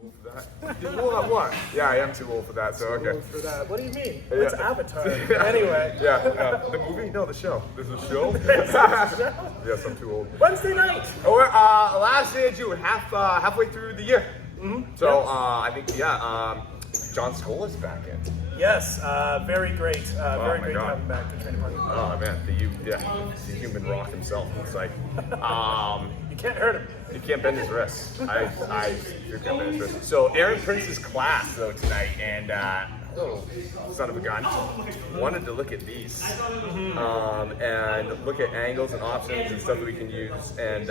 Old for that? Well, what? Yeah, I am too old for that, so okay. Old for that. What do you mean? Yeah. What's Avatar? Anyway. Yeah, the movie? No, the show. There's a show? Yes, I'm too old. Wednesday night. Oh, last day of June, halfway through the year. So, I think, John Scola's back in. Yes, very great. Very great God. having back to Training Party. Oh, man, the human rock himself. It's like, You can't hurt him. he can't bend his wrists. I can't bend his wrists. So, Aaron Prince's class, though, tonight, and, little son of a gun, wanted to look at these and look at angles and options and stuff that we can use, and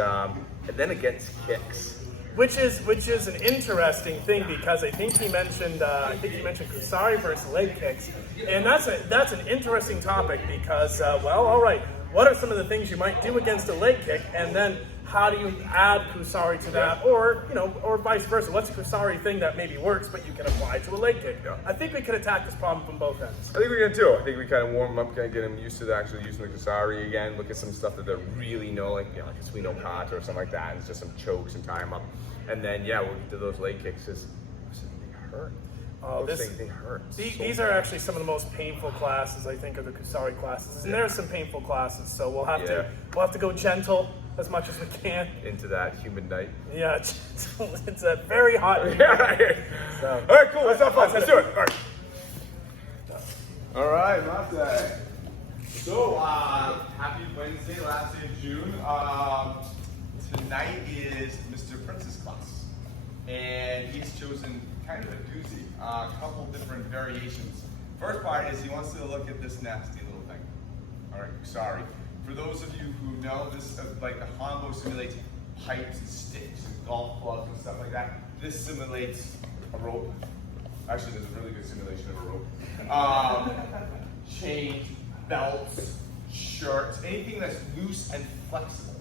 then against kicks. Which is an interesting thing because I think he mentioned Kusari versus leg kicks, and that's an interesting topic because all right, what are some of the things you might do against a leg kick, and then how do you add Kusari to that, or or vice versa? What's a Kusari thing that maybe works but you can apply to a leg kick? Yeah. I think we can attack this problem from both ends. I think we can too. I think we kind of warm them up, kind of get them used to actually using the Kusari again. Look at some stuff that they really know, like like a Suino kata or something like that, and it's just some chokes and tie them up. And then we'll get to those leg kicks. They hurt. They hurt. These are actually some of the most painful classes, I think, are the Kusari classes, and there's some painful classes. So we'll have to go gentle as much as we can into that humid night. Yeah, it's a very hot. So. All right, cool. Let's have fun. Let's do it. All right, Mate. So, happy Wednesday, last day of June. Tonight is Mr. Prince's class, and he's chosen kind of a doozy, a couple different variations. First part is he wants to look at this nasty little thing. All right, sorry. For those of you who know this, like the Hambo simulates pipes and sticks and golf clubs and stuff like that. This simulates a rope. Actually, there's a really good simulation of a rope. Chains, belts, shirts, anything that's loose and flexible.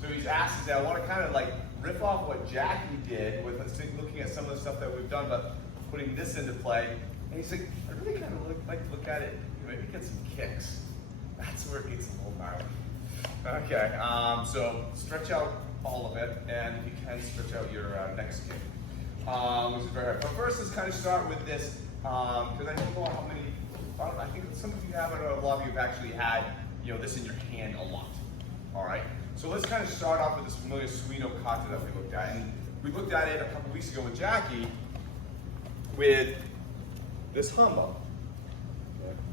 So he's asked us that I want to kind of like riff off what Jackie did with us looking at some of the stuff that we've done, but putting this into play. And he's like, I really kind of like to look at it, maybe get some kicks. That's where it gets a little gnarly. Okay, so stretch out all of it, and if you can, stretch out your next kick, which is very hard. But first, let's kind of start with this, because I don't know how many, I think some of you have it, or a lot of you have actually had, this in your hand a lot. All right, so let's kind of start off with this familiar Suino kata that we looked at, and we looked at it a couple weeks ago with Jackie with this Hambo.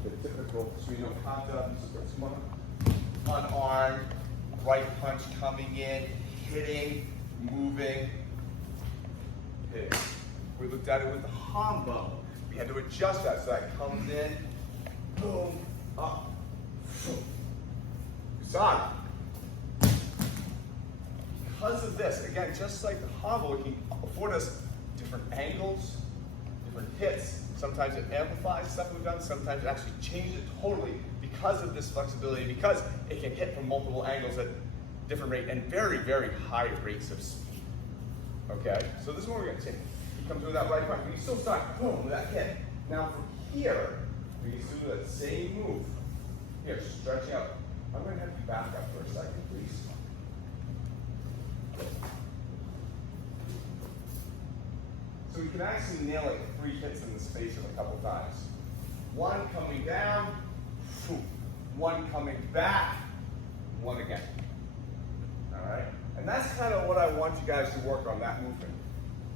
The typical Suino kata, unarmed, right punch coming in, hitting, moving, hitting. We looked at it with the Hambo. We had to adjust that so that comes in, boom, up, boom. Kusari. Because of this, again, just like the Hambo, it can afford us different angles, different hits. Sometimes it amplifies stuff we've done, sometimes it actually changes it totally because of this flexibility, because it can hit from multiple angles at different rate and very, very high rates of speed. Okay, so this is what we're going to take. He comes with that right punch, but you still start, boom, with that hit. Now from here, we can still do that same move. Here, stretching out. I'm going to have you back up for a second, please. So we can actually nail like 3 hits in the space of a couple times. One coming down, one coming back, one again. All right? And that's kind of what I want you guys to work on, that movement.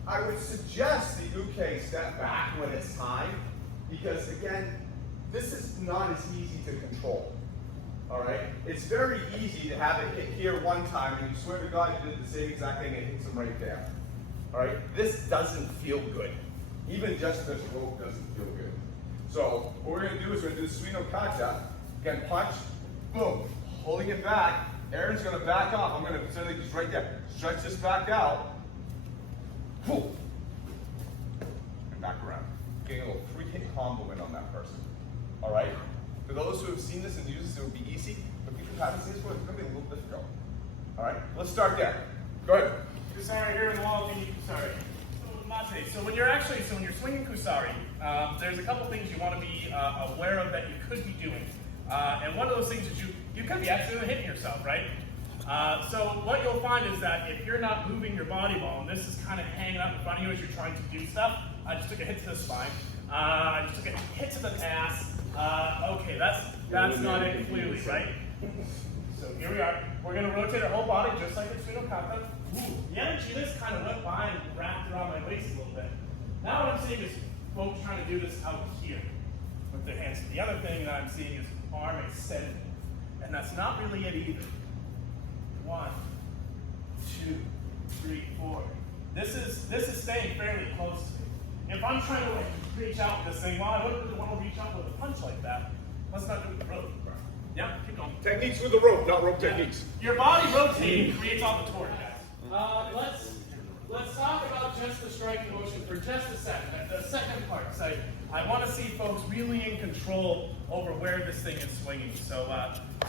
I would suggest the uke step back when it's time, because again, this is not as easy to control. All right? It's very easy to have it hit here one time, and you swear to God you did the same exact thing and it hits them right there. All right, this doesn't feel good. Even just this rope doesn't feel good. So what we're gonna do is we're gonna do the Suino kata. Again, punch, boom, holding it back. Aaron's gonna back off. I'm gonna send it just right there. Stretch this back out. Boom. And back around. Getting a little 3-hit combo in on that person. All right? For those who have seen this and used this, it would be easy. But people who haven't seen this before, it's gonna be a little difficult. All right, let's start there. Go ahead. Kusari here in the wall, you need Kusari. So when you're swinging Kusari, there's a couple things you want to be aware of that you could be doing. And one of those things is you could be accidentally hitting yourself, right? So what you'll find is that if you're not moving your body well, and this is kind of hanging out in front of you as you're trying to do stuff, I just took a hit to the spine. I just took a hit to the ass. Okay, that's not it clearly, right? So here we are. We're going to rotate our whole body just like a pseudo kata. The energy just kind of went by and wrapped around my waist a little bit. Now what I'm seeing is folks trying to do this out here with their hands. The other thing that I'm seeing is arm extended. And that's not really it either. 1, 2, 3, 4. This is staying fairly close to me. If I'm trying to like reach out with this thing, well, I wouldn't really want to reach out with a punch like that. Let's not do it with the rope. Yeah, keep going. Techniques with the rope, not rope techniques. Your body rotating creates all the torque, guys. Let's talk about just the striking motion for just a second. The second part. So I want to see folks really in control over where this thing is swinging. So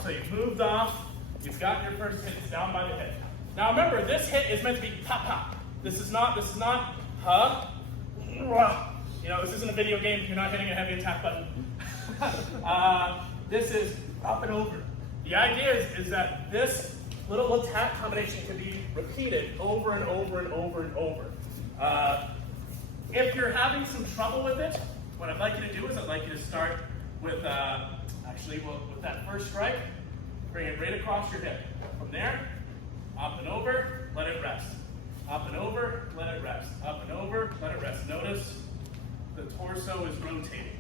you've moved off. You've got your first hit. It's down by the hip. Now remember, this hit is meant to be pop pop. This is not huh. You know, this isn't a video game. You're not hitting a heavy attack button. This is up and over. The idea is that this little attack combination can be repeated over and over and over and over. If you're having some trouble with it, what I'd like you to do is I'd like you to start with, with that first strike, bring it right across your hip. From there, up and over, let it rest. Up and over, let it rest. Up and over, let it rest. Notice the torso is rotating.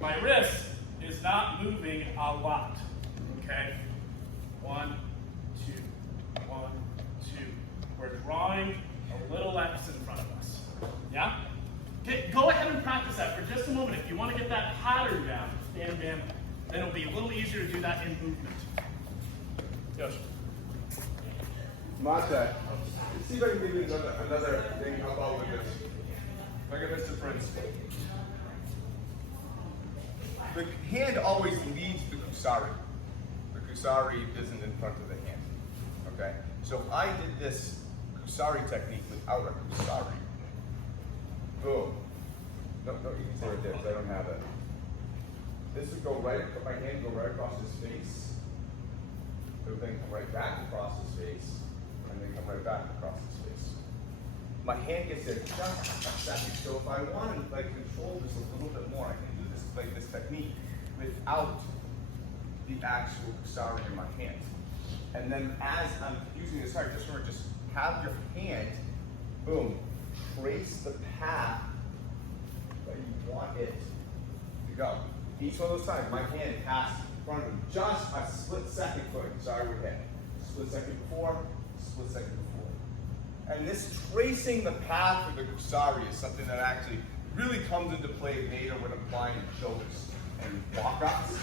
My wrist is not moving a lot, okay? 1, 2, 1, 2. We're drawing a little X in front of us, yeah? Okay, go ahead and practice that for just a moment. If you want to get that pattern down, bam, bam, then it'll be a little easier to do that in movement. Yosh. Mate, let's see if I can give you another thing. How about with this? Look at Mr. Prince. The hand always leads the kusari. The kusari isn't in front of the hand. Okay? So if I did this kusari technique without a kusari, boom. No, you can say it there because I don't have it. This would go right, my hand would go right across his face. It would then come right back across his face, and then come right back across his face. My hand gets there just a second. So if I want to like control this a little bit more, I can do this like this technique without the actual kusari in my hand. And then as I'm using this hard, just remember, just have your hand, boom, trace the path that you want it to go. Each one of those times, my hand passed in front of him, just a split second for kusari would hit. Split second before, split second before. And this tracing the path for the kusari is something that actually really comes into play later when applying chokes and walk-ups.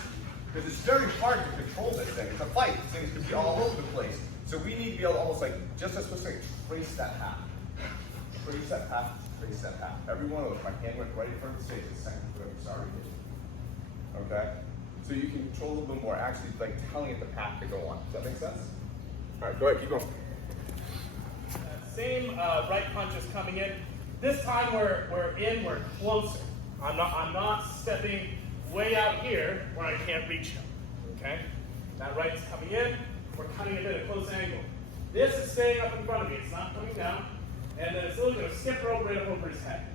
Because it's very hard to control this thing. It's a fight. These things can be all over the place. So we need to be able to almost like, just as specific, trace that path. Trace that path, trace that path. Every one of those, my hand went right in front of the face the second for the kusari hit. Okay? So you can control a little bit more, actually like telling it the path to go on. Does that make sense? All right, go ahead, keep going. Same right punch is coming in. This time we're closer. I'm not stepping way out here where I can't reach him. Okay? That right's coming in. We're cutting it at a close angle. This is staying up in front of me. It's not coming down. And then it's literally going to skip rope right up over his head.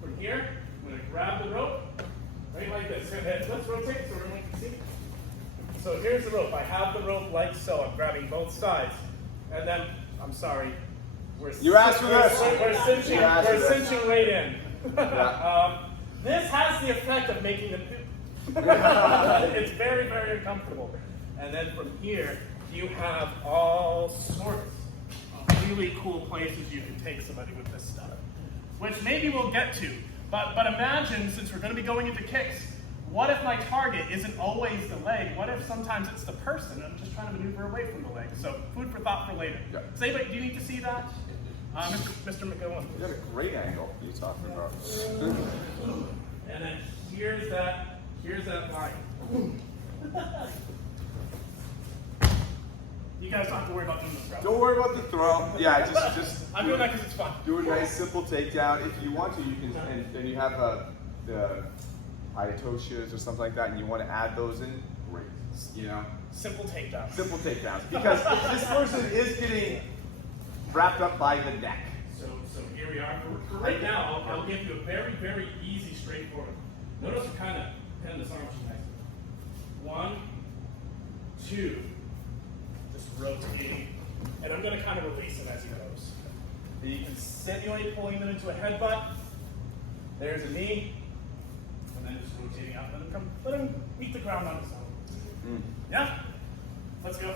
From here, I'm going to grab the rope, right like this. Let's rotate so everyone can see. So here's the rope. I have the rope like so. I'm grabbing both sides. And then, I'm sorry, we're cinching right in. This has the effect of making them poop. It's very, very uncomfortable. And then from here, you have all sorts of really cool places you can take somebody with this stuff, which maybe we'll get to. But imagine, since we're going to be going into kicks, what if my target isn't always the leg? What if sometimes it's the person? I'm just trying to maneuver away from the leg. So food for thought for later. Yeah. So anybody, do you need to see that? Mr. McGowan. You got a great angle. What are you talking about? And then here's that line. You guys don't have to worry about doing the throw. Don't worry about the throw. Yeah, just I'm doing that because it's fun. Do a nice simple takedown. If you want to, you can, and you have the high toe shears or something like that, and you want to add those in, great. You know, Simple takedown. simple takedowns. Because this person is getting wrapped up by the neck. So here we are. For right now, I'll give you a very, very easy, straightforward. Notice I kind of pin this arm nice. 1, 2. Just rotating. And I'm going to kind of release him as he goes. And you can simulate pulling them into a headbutt. There's a knee. And then just rotating out. Let him meet the ground on his own. Yeah? Let's go.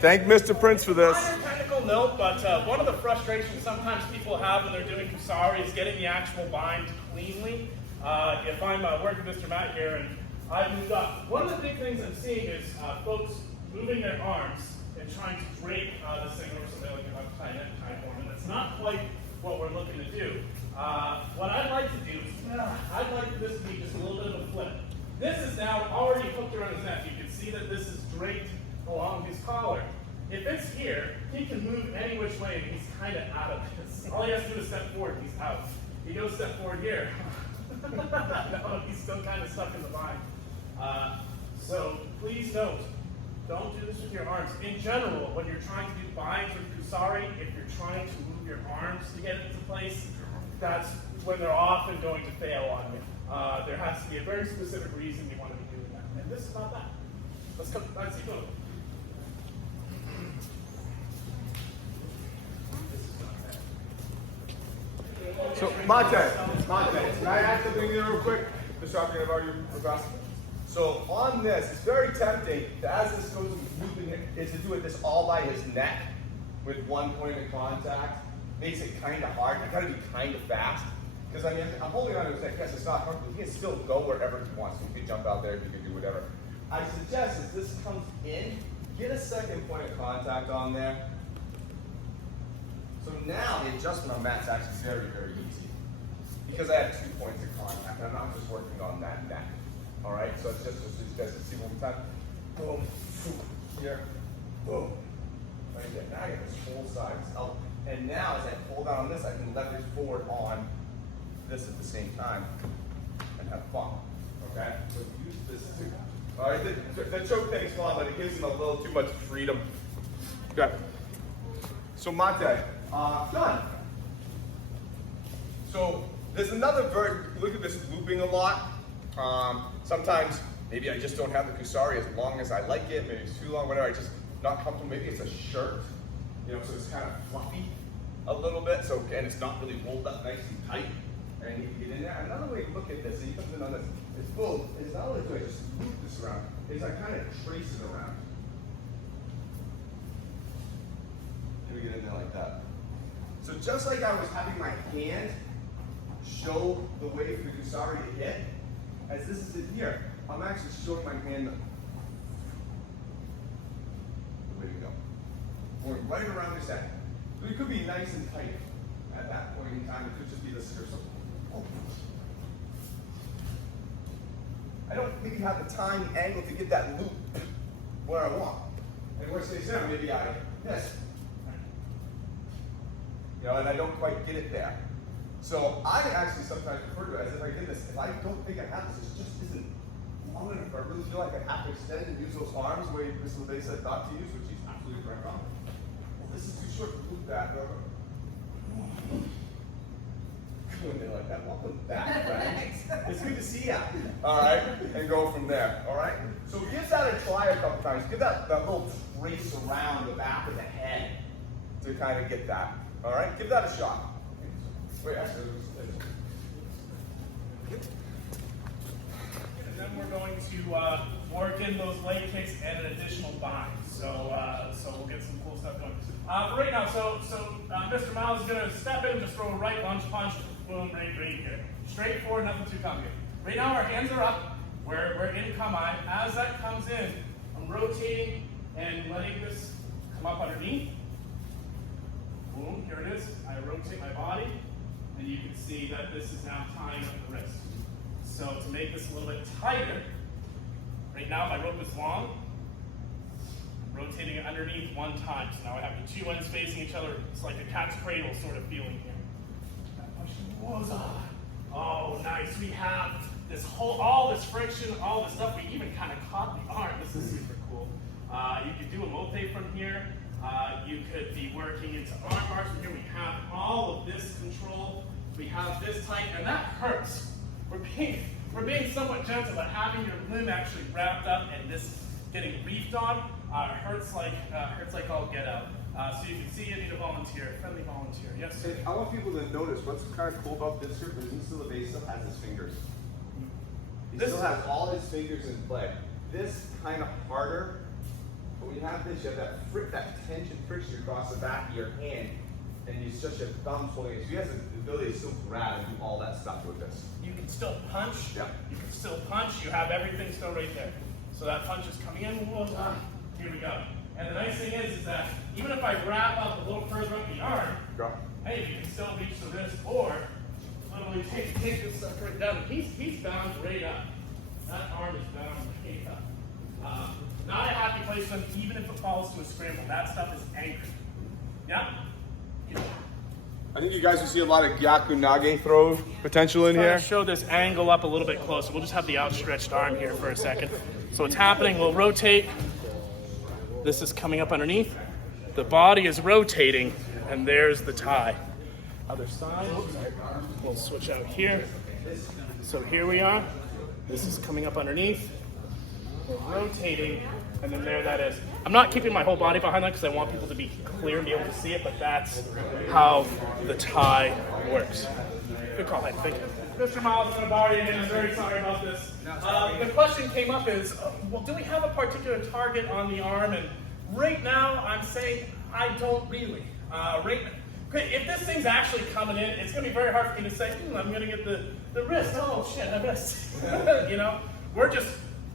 Thank Mr. Prince for this. Minor technical note, but one of the frustrations sometimes people have when they're doing Kusari is getting the actual bind cleanly. If I'm working with Mr. Matt here and I've moved up, one of the big things I'm seeing is folks moving their arms and trying to drape this thing over something like a tie neck tie form, and that's not quite what we're looking to do. What I'd like to do is, I'd like this to be just a little bit of a flip. This is now already hooked around his neck. You can see that this is draped along his collar. If it's here, he can move any which way and he's kind of out of this. All he has to do is step forward, he's out. He goes step forward here. No, he's still kind of stuck in the bind. So please note, don't do this with your arms. In general, when you're trying to do binds with Kusari, if you're trying to move your arms to get it into place, that's when they're often going to fail on you. There has to be a very specific reason you want to be doing that. And this is not that. Let's keep going. So, Monte, can I add something here real quick? Mr. Operator, I've already requested. So on this, it's very tempting to, as this goes looping it, is to do it this all by his neck with one point of contact. Makes it kind of hard. You gotta be kind of fast. Because I mean, I'm holding on to his neck. Yes, it's not comfortable. He can still go wherever he wants. He can jump out there. He can do whatever. I suggest as this comes in, get a second point of contact on there. So now the adjustment on Matt's actually very, very easy. Because I have 2 points of contact, and I'm not just working on that neck. All right, so it's just so you guys can see one more time. Boom, here, boom. Right there. Now I get this whole side. And now as I pull down on this, I can leverage forward on this at the same time and have fun. Okay? So use this too. All right, the choke thing's fun, but it gives him a little too much freedom. Okay. So Monte, done. So there's another version. Look at this looping a lot. Sometimes maybe I just don't have the Kusari as long as I like it. Maybe it's too long, whatever. I just not comfortable. Maybe it's a shirt, you know, so it's kind of fluffy a little bit. So and it's not really rolled up nice and tight. And you can get in there. Another way to look at this, and he comes in on this. It's both. It's not only do I just loop this around. It's I kind of trace it around. Let me get in there like that. So just like I was having my hand show the way for the Kusari to hit, as this is in here, I'm actually showing my hand the way to go. Going right around his head. So it could be nice and tight at that point in time. It could just be this here. So, oh. I don't maybe have the time, the angle to get that loop where I want. And where it stays down, maybe I miss. You know, and I don't quite get it there. So I actually sometimes refer to it as if I did this. If I don't think I have this, it just isn't long enough. I really feel like I have to extend and use those arms the way Mr. LeBay said not to use, which he's absolutely correct on. Well, this is too short to loop that. Go in there like that. Welcome back, friends. It's good to see ya. All right, and go from there. All right. So give that a try a couple times. Give that little trace around the back of the head to kind of get that. All right. Give that a shot. Wait, actually, And then we're going to work in those leg kicks and an additional bind. So we'll get some cool stuff going. Right now, Mr. Miles is going to step in, just throw a right lunge punch, boom, right here. Straight forward, nothing too complicated. Right now, our hands are up. We're in kamae. As that comes in, I'm rotating and letting this come up underneath. Boom, here it is. I rotate my body. And you can see that this is now tying up the wrist. So to make this a little bit tighter, right now my rope is long, I'm rotating it underneath one time. So now I have the two ends facing each other. It's like a cat's cradle sort of feeling here. That push was on. Oh, nice. We have all this friction, all this stuff. We even kind of caught the arm. This is super cool. You could do a mote from here. You could be working into arm bars from here. We have all of this control. We have this tight, and that hurts. We're being somewhat gentle, but having your limb actually wrapped up and this getting reefed on hurts like all get out. So you can see you need a volunteer, a friendly volunteer. Yes, sir. I want people to notice what's kind of cool about this group is Mr. LeVay still has his fingers. He still has all his fingers in play. This kind of harder, but when you have this, you have that tension friction across the back of your hand, and it's just your thumbs holding it. So he has the ability to still grab and do all that stuff with this. You can still punch. Yeah. You can still punch. You have everything still right there. So that punch is coming in. Here we go. And the nice thing is that even if I wrap up a little further up the arm, hey, you can still reach the wrist, or literally take this stuff right down. He's bound right up. That arm is bound right up. Not a happy place for him, even if it falls to a scramble. That stuff is anchored. Yeah? I think you guys will see a lot of Gyaku Nage throw potential in here. Show this angle up a little bit closer. We'll just have the outstretched arm here for a second. So what's happening, we'll rotate. This is coming up underneath. The body is rotating, and there's the tie. Other side, we'll switch out here. So here we are. This is coming up underneath. We're rotating, and then there that is. I'm not keeping my whole body behind that because I want people to be clear and be able to see it, but that's how the tie works. Good call, I think. Mr. Miles, I'm going to borrow you again. I'm very sorry about this. The question came up is, well, do we have a particular target on the arm? And right now, I'm saying I don't really. If this thing's actually coming in, it's going to be very hard for me to say, I'm going to get the wrist. Oh, shit, I missed. You know, we're just,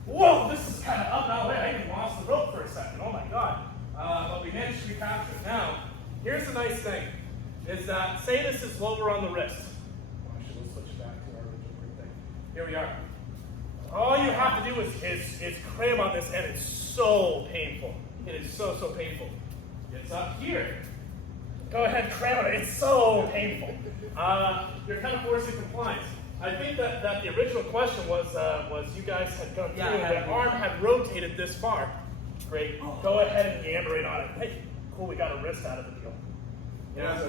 whoa, this is kind of up now. I even lost the rope for a second. Oh, my God. But we managed to recapture it. Now, here's the nice thing, is that, say this is lower on the wrist. Let's switch back to our original thing. Here we are. All you have to do is cram on this, and it's so painful. It is so painful. It's up here. Go ahead, cram on it. It's so painful. You're kind of forcing compliance. I think that the original question was you guys had gone through and the arm had rotated this far. Great. Go ahead and gamberate on it. Hey, cool, we got a wrist out of the deal. Yeah.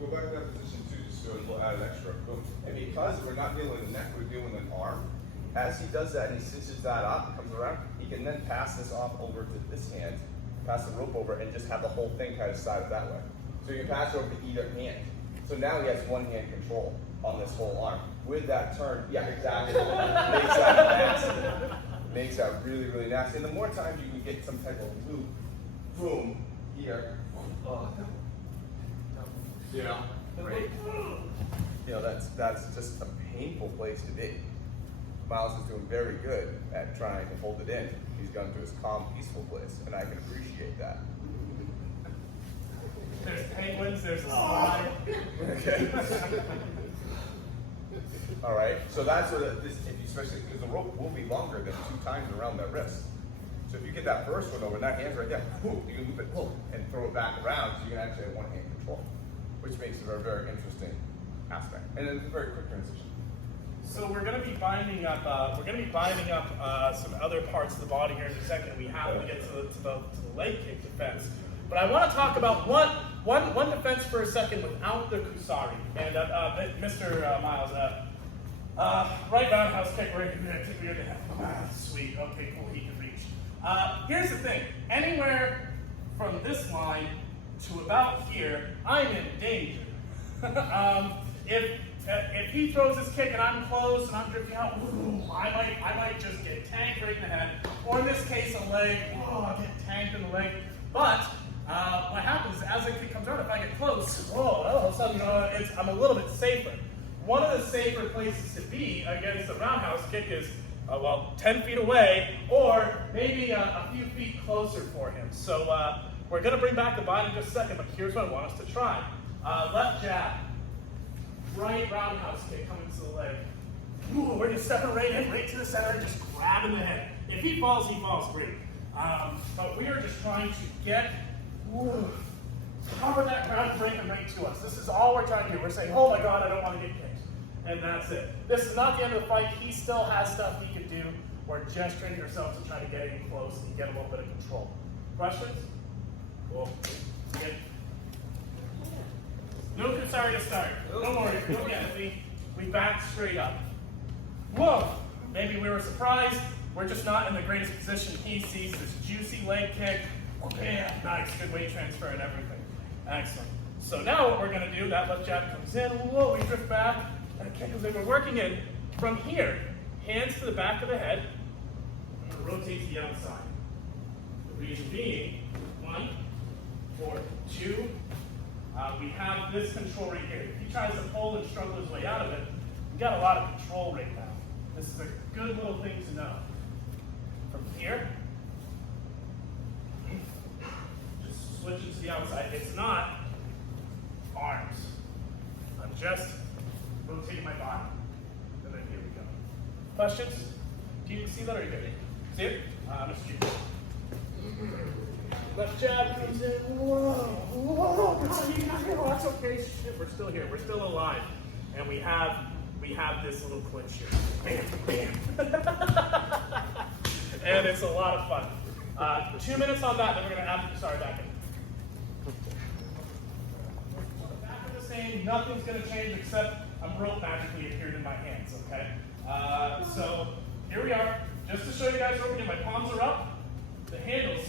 Go back to that position too, just so we'll add an extra. Boom. And because we're not dealing with the neck, we're dealing with an arm. As he does that and he stitches that up, comes around, he can then pass this off over to this hand, pass the rope over, and just have the whole thing kind of sided that way. So you can pass it over to either hand. So now he has one hand control on this whole arm. With that turn, yeah, exactly. Makes that nasty. Makes that really nasty. And the more times you can get some type of loop, boom, here. You know, right? You know, that's just a painful place to be. Miles is doing very good at trying to hold it in. He's gone to his calm, peaceful place, and I can appreciate that. There's penguins, there's a slide. Okay. All right, so that's what this, especially because the rope will be longer than 2 times around that wrist. So if you get that first one over, that hand's right there, boom, you can loop it, boom, and throw it back around, so you can actually have one hand control, which makes it a very interesting aspect, and it's a very quick transition. So we're going to be binding up. Some other parts of the body here in a second. We have to get to the leg kick defense, but I want to talk about one defense for a second without the Kusari. And Mr. Miles, right roundhouse kick. We're going to take your head. Sweet. Okay, cool. He can reach. Here's the thing. Anywhere from this line to about here, I'm in danger. If he throws his kick and I'm close and I'm drifting out, ooh, I might just get tanked right in the head. Or in this case, a leg. I'll get tanked in the leg. But what happens is, as the kick comes out, if I get close, all of a sudden, I'm a little bit safer. One of the safer places to be against the roundhouse kick is, 10 feet away, or maybe a few feet closer for him. So we're going to bring back the bind in just a second, but here's what I want us to try. Left jab. Right roundhouse kick coming to the leg. Ooh, we're just stepping right in, right to the center, just grabbing the head. If he falls great. But we are just trying to get, cover that ground, bring him right to us. This is all we're trying to do. We're saying, oh my God, I don't want to get kicked. and that's it. This is not the end of the fight. He still has stuff he can do. We're just training ourselves to try to get in close and get a little bit of control. Questions? Cool. Good. No Kusari to start. Don't worry. Don't get it. We back straight up. Whoa! Maybe we were surprised. We're just not in the greatest position. He sees this juicy leg kick. Bam! Nice. Good weight transfer and everything. Excellent. So now what we're going to do, that left jab comes in. Whoa! We drift back. And a kick comes in. We're working in from here. Hands to the back of the head. And rotate to the outside. The reason being, 1, 4, 2. We have this control right here. If he tries to pull and struggle his way out of it, we got a lot of control right now. This is a good little thing to know. From here, just switch it to the outside. It's not arms. I'm just rotating my body. And then here we go. Questions? Do you see that or are you good? See it? Mr. G. Left jab comes in. Whoa, whoa, that's okay. Shit, we're still here. We're still alive. And we have this little clinch here. Bam, bam. And it's a lot of fun. 2 minutes on that, then we're going to add Kusari back in. Back are the same. Nothing's going to change except a rope magically appeared in my hands, okay? So here we are. Just to show you guys over here, my palms are up. The handles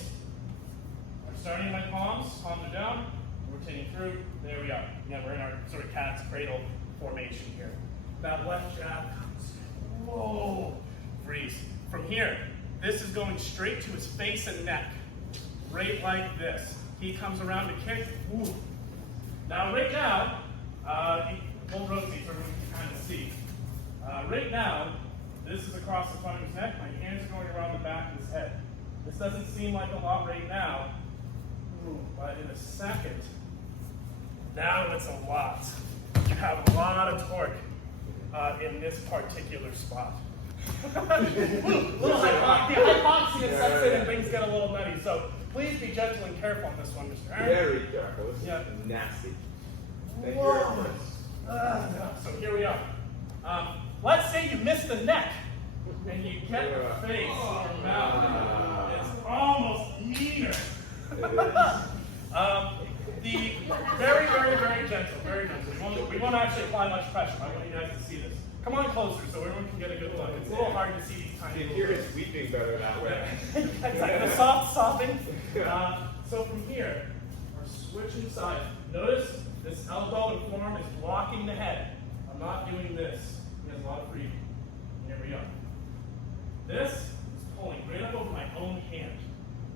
are starting in my palms are down, rotating through. There we are. Yeah, we're in our sort of cat's cradle formation here. That left jab comes. Whoa! Freeze. From here, this is going straight to his face and neck. Right like this. He comes around to kick. Ooh. Now, right now, we'll rotate so everyone can kind of see. Right now, this is across the front of his neck. My hands are going around the back of his head. This doesn't seem like a lot right now, but in a second, now it's a lot. You have a lot of torque in this particular spot. Little hypoxia sets in and things get a little nutty. So please be gentle and careful on this one, Mr. Aaron. Very careful. This is nasty. Thank you very much. So here we are. Let's say you miss the neck and you get the face or mouth. It's almost meaner. The very, very, very gentle, very gentle. We won't actually apply much pressure. I want you guys to see this. Come on closer so everyone can get a good look. It's a little hard to see these tiny You can hear it sweeping better that way. Exactly, the soft sobbing. So from here, we're switching sides. Notice this elbow and forearm is blocking the head. I'm not doing this. He has a lot of freedom. Here we are. This is pulling right up over my own hand.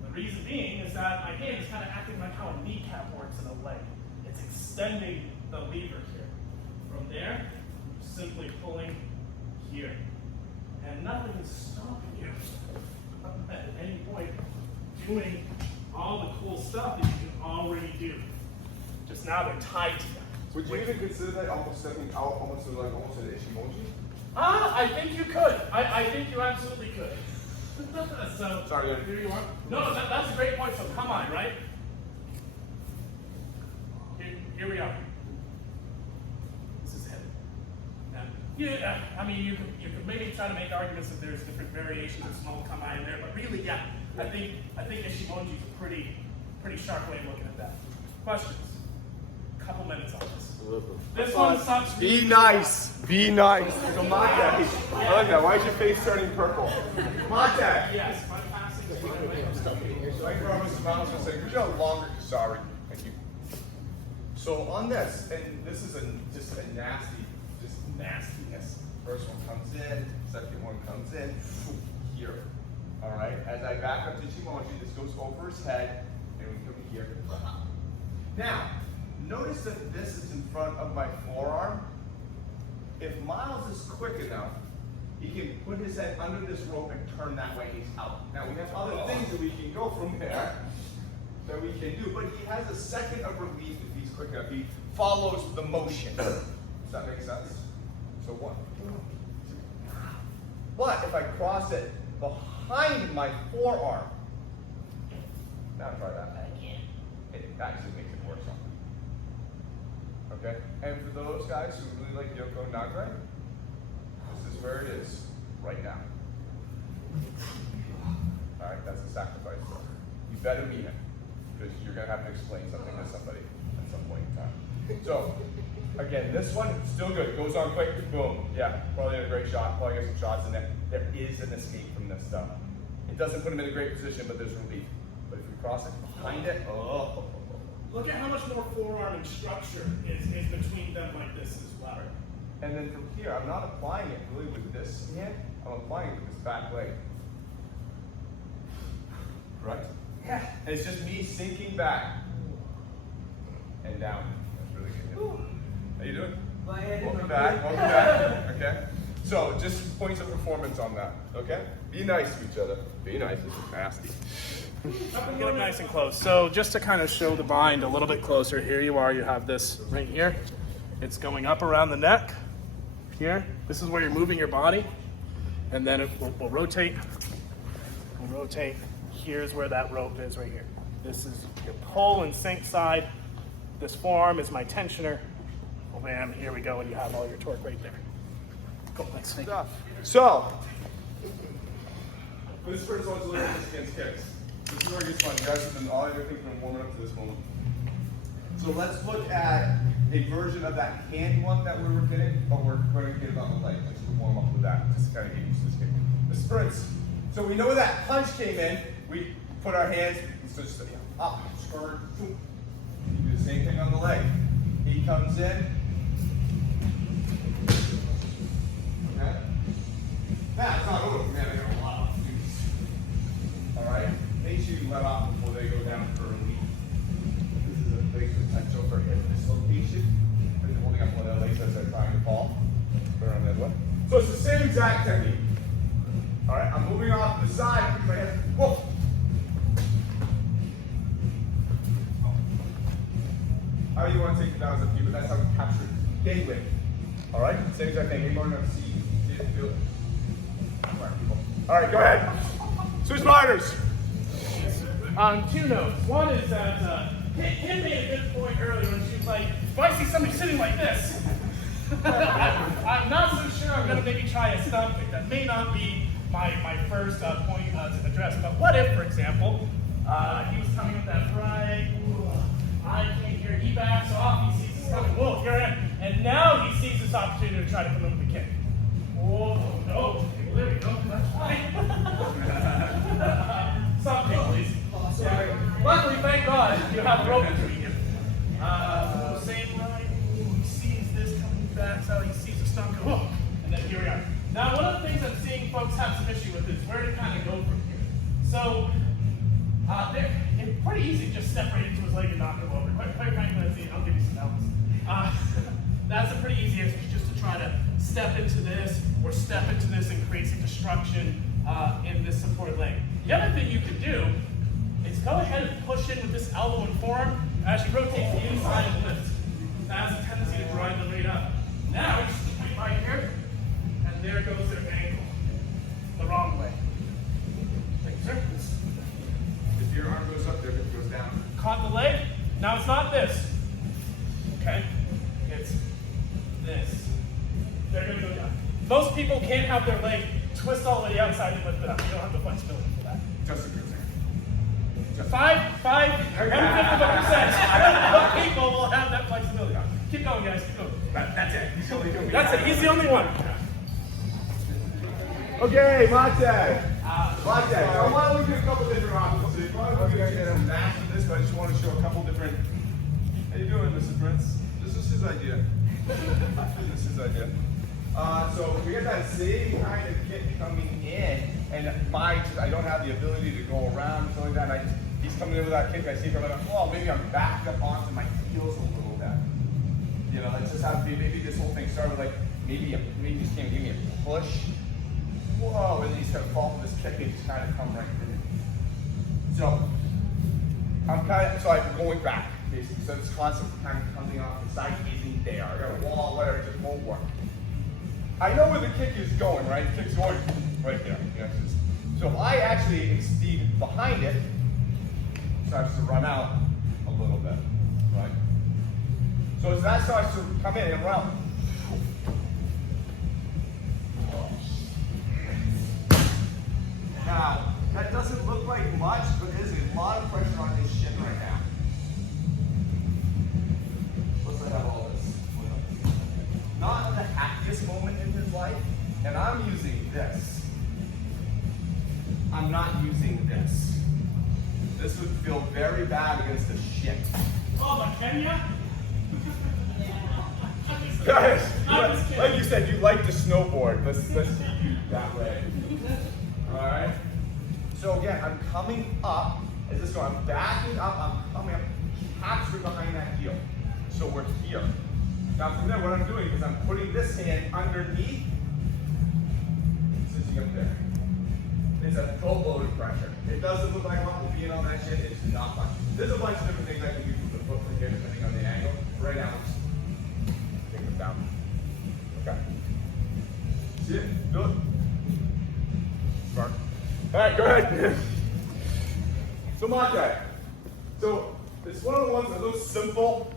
The reason being is that my hand is kind of acting like how a kneecap works in a leg. It's extending the lever here. From there, simply pulling here. And nothing is stopping you at any point doing all the cool stuff that you can already do. Just now they're tied together. Would you even consider that almost stepping out almost to almost an Ishimoji? I think you could. I think you absolutely could. So, Sorry, here you are. No, that's a great point. So come on, right? Here we are. This is heavy. Now, yeah, I mean, you could maybe try to make arguments that there's different variations of small kamae in there, but really, yeah, I think Ishimoji is a pretty sharp way of looking at that. Questions? Couple minutes on this. This one sucks. Be nice. Be nice. Come on, Daddy. I like that. Why is your face turning purple? Contact. Yes, my passing is one way. So I promise Mr. Miles will say, could you have longer? Sorry. Thank you. So on this, and this is just a nastiness. First one comes in, second one comes in, here. All right. As I back up to Shimoji, this goes over his head, and we come here. Now, notice that this is in front of my forearm. If Miles is quick enough, he can put his head under this rope and turn that way, he's out. Now we have other things that we can go from there that we can do, but he has a second of relief if he's quick enough. He follows the motion. Does that make sense? So 1, 2. But if I cross it behind my forearm, now try that. It actually makes it worse. Okay? And for those guys who really like Yoko Nagre, this is where it is right now. All right, that's a sacrifice. You better mean it, because you're gonna have to explain something to somebody at some point in time. So, again, this one, still good. Goes on quick, boom. Yeah, probably a great shot. Probably get some shots in there. There is an escape from this stuff. It doesn't put him in a great position, but there's relief. But if we cross it behind it, oh. Look at how much more forearm and structure is between them like this as well. And then from here, I'm not applying it really with this hand. I'm applying it with this back leg. Correct? Yeah. And it's just me sinking back and down. That's really good. How you doing? Welcome back. Okay. So just points of performance on that. Okay. Be nice to each other. Be nice. This is nasty. Get up nice and close. So just to kind of show the bind a little bit closer, here you are, you have this right here. It's going up around the neck, here. This is where you're moving your body. And then we'll rotate. We'll rotate. Here's where that rope is right here. This is your pull and sink side. This forearm is my tensioner. Oh, bam, here we go, and you have all your torque right there. Go, let's think. So, this first one's a little bit against kicks. This is where it gets fun. You guys have been all everything from warming up to this moment. So let's look at a version of that hand one that we were getting, but we're going to get it on the leg. Let's warm up with that. Just kind of get used to this kick. The sprints. So we know that punch came in. We put our hands so just up, skirt, boom. Do the same thing on the leg. He comes in. Okay. Now it's not over. Man, I got a lot of things. All right. Make sure you let off before they go down for a leap. This is a big potential for hip dislocation. They're holding up one of their legs as they're trying to fall. Put it on the other one. So it's the same exact technique. All right. I'm moving off to the side. Keep my head. Whoa. How you want to take it down as a few, but that's how we capture it. Gain weight. All right. Same exact thing. Anymore enough to see it, feel it. All right. Go ahead. Switch riders. Two notes. One is that Kim made a good point earlier when she was like, if I see somebody sitting like this, I'm not so sure I'm going to maybe try a stump kick. That may not be my first point to address. But what if, for example, he was coming with that right, I can't hear, he backs off, he sees this coming, whoa, here I am. And now he sees this opportunity to try to come in with a kick. Whoa, no, there we go, that's fine. Stop kick, please. Luckily, thank God, you have a rope between you. Same right, he sees this coming back, so he sees the stump go, whoa, and then here we are. Now, one of the things I'm seeing folks have some issue with is where to kind of go from here. So, it's pretty easy to just step right into his leg and knock him over. Quite frankly, I'll give you some help. That's a pretty easy answer, just to try to step into this or step into this and create some destruction in this support leg. The other thing you can do is go ahead and push in with this elbow and forearm, actually rotate the inside of this. That has a tendency to drive the weight up. Now, just point right here, and there goes their ankle. The wrong way. Thank you, sir. If your arm goes up there, it goes down. Caught the leg. Now it's not this. Okay? It's this. They're going to go down. Most people can't have their leg twist all the way outside and lift it up. You don't have the flexibility for that. Just a good second. 1/5% of people will have that flexibility. Keep going, guys. Keep going. That's it. He's the only one. That's it. He's the only one. Okay, Mate. Now, why don't we do a couple different options? So probably we're going to get a match of this, but I just want to show a couple different. How you doing, Mr. Prince? This is his idea. This is his idea. So we got that same kind of kick coming in, and I don't have the ability to go around or something like that. And he's coming in with that kick. I see him like, oh, maybe I'm backed up onto my heels a little bit. You know, let's just have maybe this whole thing started like maybe this can't give me a push. Whoa, and then he's gonna fall for this kick and just kind of come right through. So I'm going back basically. So this concept of kind of coming off the side isn't there. I got a wall, whatever, it just won't work. I know where the kick is going, right? The kick's going right there. Yes. So if I actually exceed behind it, it starts to run out a little bit, right? So as that starts to come in and round, now, that doesn't look like much, but there's a lot of pressure on his shin right now. Plus I have all this. Not the happiest moment in his life, and I'm using this. I'm not using this. This would feel very bad against the shin. Oh, but can ya? Guys, like you said, you like to snowboard. Let's see you that way. Alright? So again, I'm coming up. As this goes, I'm backing up, I'm coming up, capturing behind that heel. So we're here. Now from there, what I'm doing is I'm putting this hand underneath, sitting up there. It's a boatload of pressure. It doesn't look like a lot of being on that shit. It's not fun. There's a bunch of different things I can do from the foot from here, depending on the angle. Right now, take them down. Okay. See it? Feel it? Smart. All right, go ahead. So Mate. So it's one of the ones that looks simple,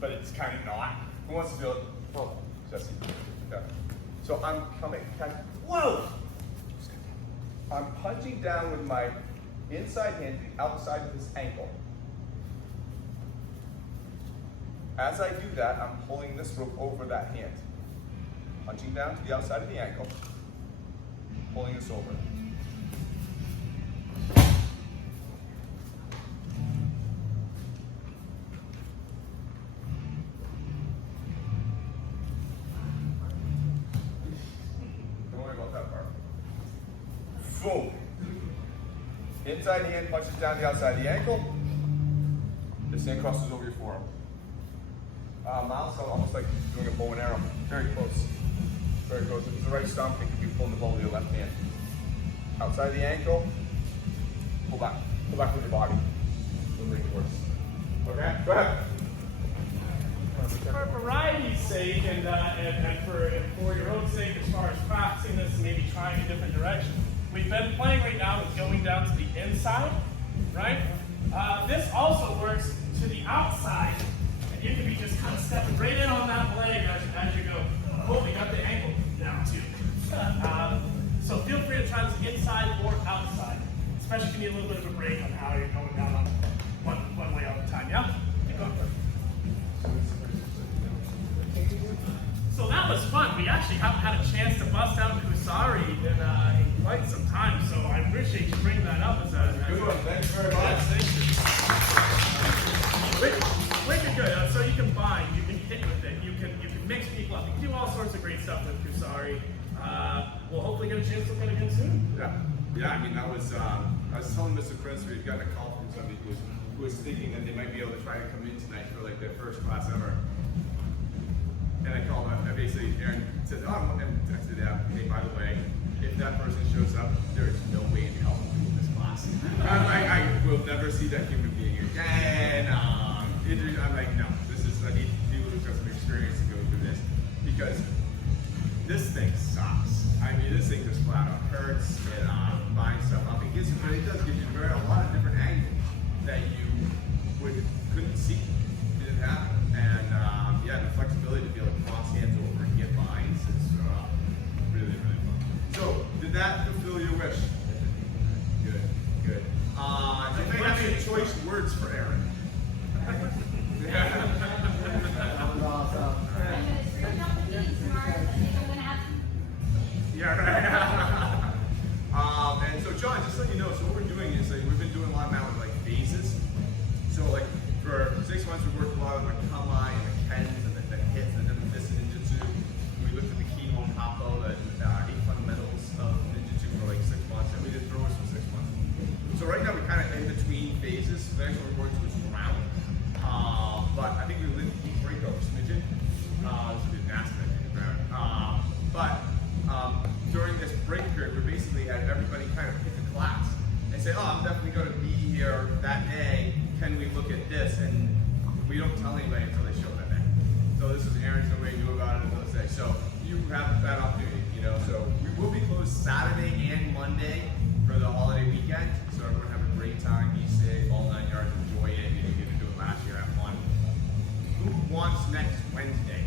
but it's kind of not. Who wants to feel it? Oh, Jesse. Okay. So I'm coming. Whoa! I'm punching down with my inside hand to the outside of his ankle. As I do that, I'm pulling this rope over that hand. Punching down to the outside of the ankle, pulling this over. Don't worry about that part. Boom. Inside hand punches down the outside of the ankle. This hand crosses over your forearm. Mouse, almost like doing a bow and arrow. Very close. Very close. If it's the right stump, it could be pulling the ball with your left hand. Outside the ankle, pull back. Pull back with your body. It'll make it worse. Okay, go ahead. For variety's sake and for your own sake, as far as practicing this and maybe trying a different direction, we've been playing right now with going down to the inside, right? This also works to the outside, and you can be just kind of stepping right in on that leg as you go. Oh, we got the ankle down too. So feel free to try this inside or outside, especially if you need a little bit of a break on how you're going down on one way all the time. Yeah? Keep going. So that was fun. We actually haven't had a chance to bust out Kusari in quite some time, so I appreciate you bringing that up as a Good one. Thanks very much. Yeah, thank you. Wicked good. So you can bind, you can hit with it, you can mix people up, you can do all sorts of great stuff with Kusari. We'll hopefully get a chance to look at it again soon. Yeah. I mean, that was. I was telling Mr. Prince we've gotten a call from somebody who was thinking that they might be able to try to come in tonight for like their first class ever. And I called him. I basically, Aaron said, "Oh, I'm going to text it out. Hey, by the way, if that person shows up, there is no way in hell I'm doing this class. I will never see that human being again. I'm like, no, I need people who've got some experience to go through this because this thing sucks. I mean, this thing just flat out hurts. It binds stuff up. It gives you, but it does give you a lot of different angles that you couldn't see. It didn't happen. And yeah, the flexibility to be able to cross hands over and get binds is really, really fun. So, did that fulfill your wish? Good, good. You may have any choice words for Aaron. I'm gonna straighten up the meeting tomorrow, so I think I'm gonna have some. Yeah, right. And so, John, just so you know, so what we're doing is we've been doing a lot now with like phases. So, like for 6 months, we worked a lot with the kama and the kens and the hits and the different fists in ninjutsu. We looked at the kimo and hapo, the 8 fundamentals of ninjutsu for like 6 months, and we did throwers for 6 months. So right now we're kind of in between phases. The next one we're going to is round. But I think we live to keep break over smidgen. This would be nasty, I think, around. But during this break period, we basically had everybody kind of pick a class and say, oh, I'm definitely going to be here that day. Can we look at this? And we don't tell anybody until they show that day. So this is Aaron's no way to do about it until this day. So you have that opportunity, you know. So we will be closed Saturday and Monday for the holiday weekend. So everyone have a great time, be safe, all 9 yards, enjoy it. You didn't get to do it last year, have fun. Who wants next Wednesday?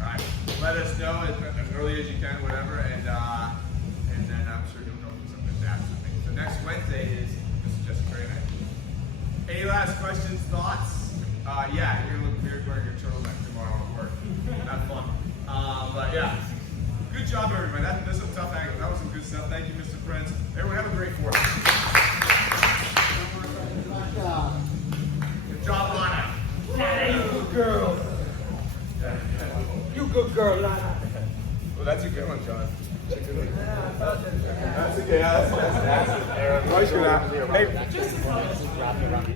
All right. Let us know as early as you can, whatever, and then I'm sure you'll know something fast. So next Wednesday is Jessica Gray night. Any last questions, thoughts? Yeah, you're gonna look weird wearing your turtleneck tomorrow at work. Have fun. But yeah, good job, everybody. That's some tough angles. That was some good stuff. Thank you, Mr. Prince. Everyone, have a great 4th. Good job, Lana. You good girl. You good girl, Lana. Well, that's a good one, John. That's a good one. That's okay. That's Aaron. Hey.